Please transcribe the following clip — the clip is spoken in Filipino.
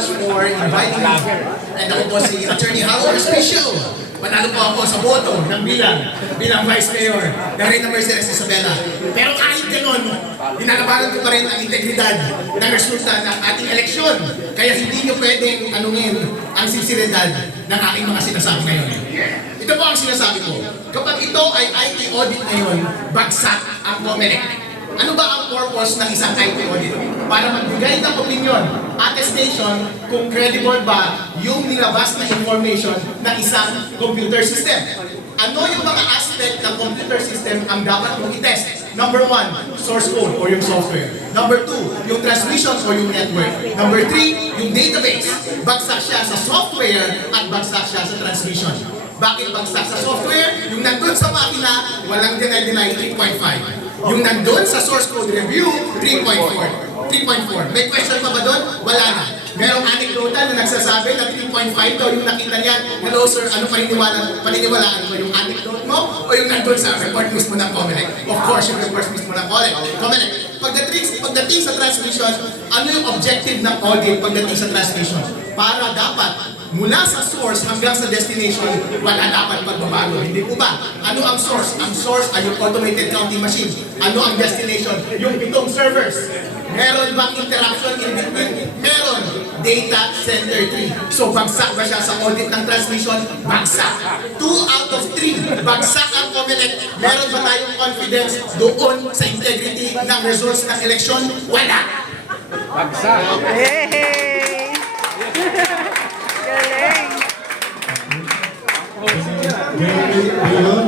much for inviting me. And ako po si Attorney Harold Respicio. Panalo po ako sa boto ng bilang Vice Mayor ng Reyna Mercedes Isabela. Pero kahit gano'n, dinalabanan ko pa rin ang integridad ng resulta ng ating eleksyon. Kaya hindi nyo pwedeng anungin ang sinseridad ng aking mga sinasabi ngayon. Ito po ang sinasabi ko. Kapag ito ay IT audit ngayon, bagsak ang COMELEC. Ano ba ang purpose ng isang IT audit? Para magbigay ng opinion, attestation, kung credible ba yung nilabas na information ng isang computer system. Ano yung mga aspect ng computer system ang dapat mong i-test? Number 1, source code o yung software. Number 2, yung transmission o yung network. Number 3, yung database. Bagsak siya sa software at bagsak siya sa transmission. Bakit bagsak sa software? Yung nandun sa makina, walang deny 3.5. Yung nandun sa source code review, 3.4. May question pa ba doon? Wala na. Merong anecdote na nagsasabi na 3.5 daw yung nakita niya. Hello sir, ano paniniwalaan mo? Yung anecdote mo o yung nandun sa report mismo ng COMELEC? Of course, yung report mismo ng COMELEC. Pagdating sa transmission, ano yung objective ng audit pagdating sa transmission? Para dapat mula sa source hanggang sa destination, wala dapat pagbabago. Hindi po ba? Ano ang source? Ang source ay yung automated counting machine. Ano ang destination? Yung 7 servers. Meron bang interaction in between? Meron. Data Center 3. So bagsak ba siya sa audit ng transmission? Bagsak. 2 out of 3. Bagsak ang COMELEC. Meron ba tayong confidence doon sa integrity ng results ng election? Wala. Bagsak. Hey! Galing! Ngayon,